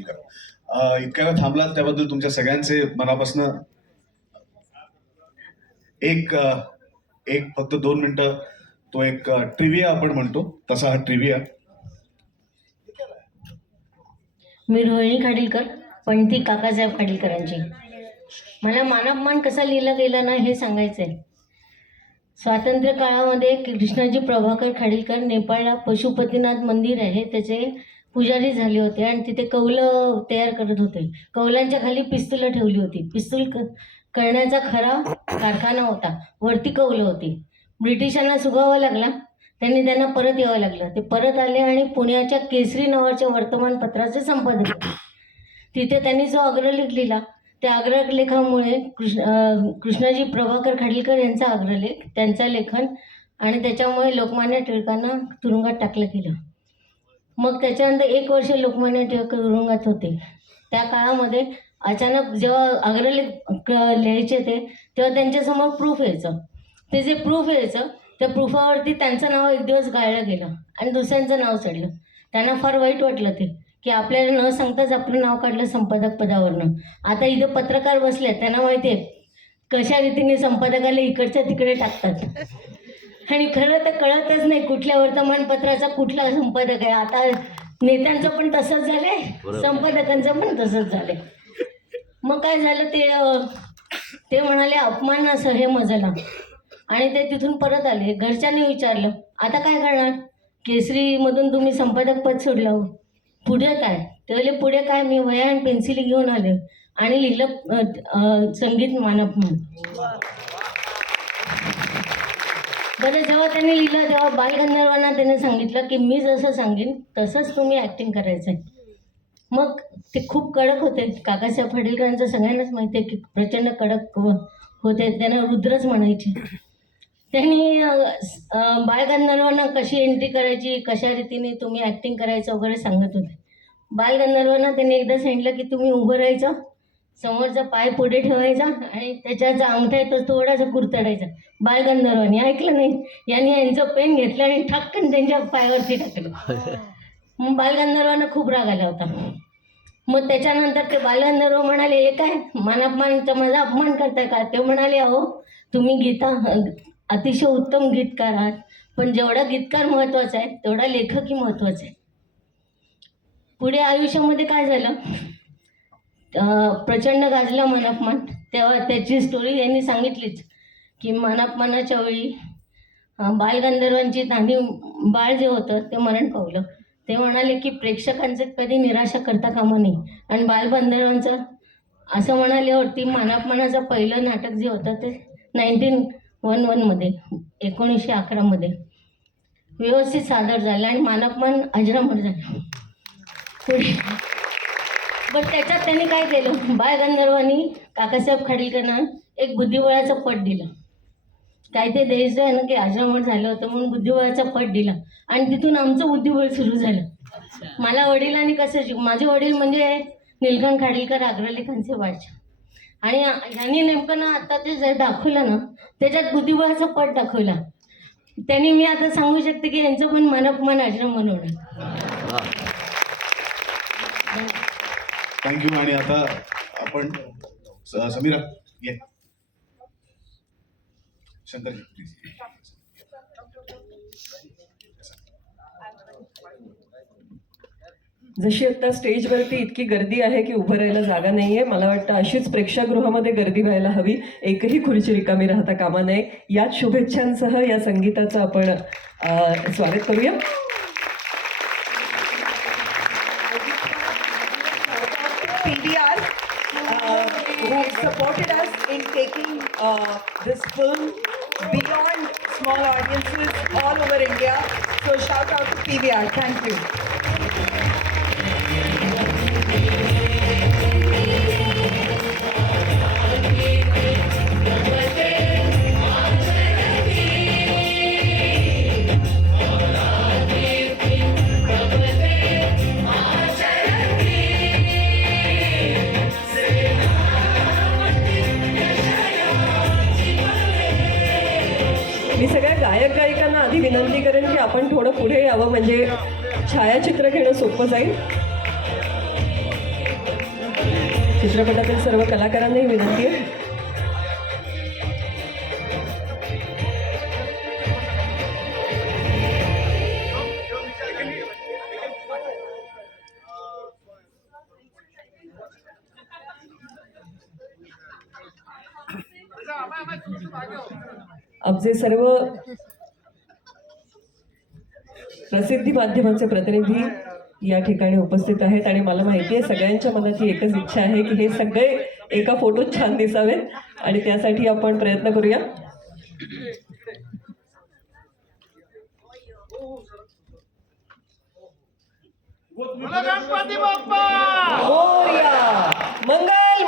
इतक्या वेळ थांबलात त्याबद्दल तुमच्या सगळ्यांचे मनापासून एक एक फक्त दोन मिनिटं तो एक ट्रिविया आपण म्हणतो तसा हा ट्रिविया मी रोहिणी खाडीलकर पण ती काकासाहेब खाडीलकरांची. मला मानवमान कसा लिहिला गेला ना हे सांगायचं आहे स्वातंत्र्य काळामध्ये कृष्णाजी प्रभाकर खाडीलकर नेपाळला पशुपतीनाथ मंदिर आहे त्याचे पुजारी झाले होते आणि तिथे कौलं तयार करत होते. कौलांच्या खाली पिस्तुलं ठेवली होती. पिस्तूल करण्याचा खरा कारखाना होता. वरती कौलं होती. ब्रिटिशांना सुगावा लागला. त्यांनी त्यांना परत यावं लागलं. ते परत आले आणि पुण्याच्या केसरी नावाच्या वर्तमानपत्राचे संपादक तिथे त्यांनी जो अग्रलेख लिहिला त्या अग्रलेखामुळे कृष्ण कृष्णाजी प्रभाकर खाडीलकर यांचा अग्रलेख त्यांचा लेखन आणि त्याच्यामुळे लोकमान्य टिळकांना तुरुंगात टाकलं गेलं. मग त्याच्यानंतर एक वर्ष लोकमान्य टिळक तुरुंगात होते. त्या काळामध्ये अचानक जेव्हा अग्रलेख लिहायचे ते तेव्हा त्यांच्यासमोर प्रूफ यायचं. ते जे प्रूफ यायचं त्या प्रूफावरती त्यांचं नाव एक दिवस गाळलं गेलं आणि दुसऱ्यांचं नाव चढलं. त्यांना फार वाईट वाटलं ते की आपल्याला न सांगताच आपलं नाव काढलं संपादक पदावरनं. आता इथं पत्रकार बसले त्यांना माहिती आहे कशा रीतीने संपादकाला इकडच्या तिकडे टाकतात. आणि खरं तर कळतच नाही कुठल्या वर्तमानपत्राचा कुठला संपादक आहे. आता नेत्यांचं पण तसंच झालंय संपादकांचं पण तसंच झालंय. मग काय झालं ते ते म्हणाले अपमान असं हे मजला. आणि ते तिथून परत आले. घरच्यांनी विचारलं आता काय करणार? केसरीमधून तुम्ही संपादक पद सोडलं. हो. पुढे काय? ते बोलले पुढे काय? मी वया आणि पेन्सिली घेऊन आले. आणि लिहिलं संगीत मानप म्हणून. बरं जेव्हा त्यांनी लिहिलं तेव्हा बालगंधर्वांना त्याने सांगितलं की मी जसं सांगेन तसंच तुम्ही ॲक्टिंग करायचं आहे मग ते खूप कडक होते. काकासाहेब फडेलकरांचं सगळ्यांनाच माहिती आहे की प्रचंड कडक हो, होते. त्यांना रुद्रच म्हणायचे. त्यांनी बालगंधर्वांना कशी एंट्री करायची कशा रीतीने तुम्ही ॲक्टिंग करायचं वगैरे सांगत होते. बालगंधर्वांना त्यांनी एकदा सांगितलं की तुम्ही उभं राहायचं समोरचा पाय पुढे ठेवायचा आणि त्याच्या जो अंगठा आहे तो थोडासा कुरतडायचा. बालगंधर्वांनी ऐकलं नाही. यांनी यांचं पेन घेतलं आणि ठक्कन त्यांच्या पायावरती टाकलं. मग बालगंधर्वांना खूप राग आला होता. मग त्याच्यानंतर ते बालगंधर्व म्हणाले हे काय? मानापमानचा माझा अपमान करताय का? ते म्हणाले अहो तुम्ही गीता अतिशय उत्तम गीतकार आहात. पण जेवढा गीतकार महत्त्वाचा आहे तेवढा लेखकही महत्त्वाचा आहे. पुढे आयुष्यामध्ये काय झालं? प्रचंड गाजला मनापमान. तेव्हा त्याची स्टोरी यांनी सांगितलीच की मनापमानाच्या वेळी बालगंधर्वांची नानी बाळ जे होतं ते मरण पावलं. ते म्हणाले की प्रेक्षकांचं कधी निराशा करता कामा नये. आणि बालगंधर्वांचं असं म्हणाल्यावरती मानापमानाचं पहिलं नाटक जे होतं ते नाईन्टीन वन वनमध्ये एकोणीसशे अकरामध्ये व्यवस्थित सादर झालं आणि मानापमान अजरामर झालं. पुढे. पण त्याच्यात त्यांनी काय केलं? बाळगंधर्वांनी काकासाहेब खाडीलकरांना एक बुद्धिबळाचं पट दिलं. काय ते द्यायचं आहे ना की आजरामर झालं होतं म्हणून बुद्धिबळाचा पट दिला. आणि तिथून आमचं बुद्धिबळ सुरू झालं. मला वडिलांनी कसं शिक माझे वडील म्हणजे निलकंठ खाडीलकर अग्रलेखांचे वाच आणि ह्यांनी नेमकं ना आता ते जे दाखवलं ना त्याच्यात बुद्धिबळाचा पट दाखवला. त्यांनी मी आता सांगू शकते की यांचं पण मनपमान आश्रम बनवणार थँक्यू आणि आता आपण समीरा ये. शंकर प्लीज जशी आता स्टेजवरती इतकी गर्दी आहे की उभं राहायला जागा नाहीये मला वाटतं अशीच प्रेक्षागृहामध्ये गर्दी व्हायला हवी. एकही खुर्ची रिकामी राहता कामा नये. याच शुभेच्छांसह या संगीताचं आपण स्वागत करूया. PVR, uh, who supported us in taking uh, this film beyond small audiences all over India. So shout out to PVR. Thank you. सगळ्या गायक गायिकांना आधी विनंती करेन की आपण थोडं पुढे यावं म्हणजे छायाचित्र घेणं सोपं जाईल. चित्रपटातील सर्व कलाकारांनाही विनंती आहे. आमचे सर्व प्रसिद्धी माध्यमांचे प्रतिनिधी या ठिकाणी उपस्थित आहेत आणि मला माहिती आहे सगळ्यांच्या मनात ही एकच इच्छा आहे की हे सगळे एका फोटोत छान दिसावेत आणि त्यासाठी आपण प्रयत्न करूया. मोरया मंगल!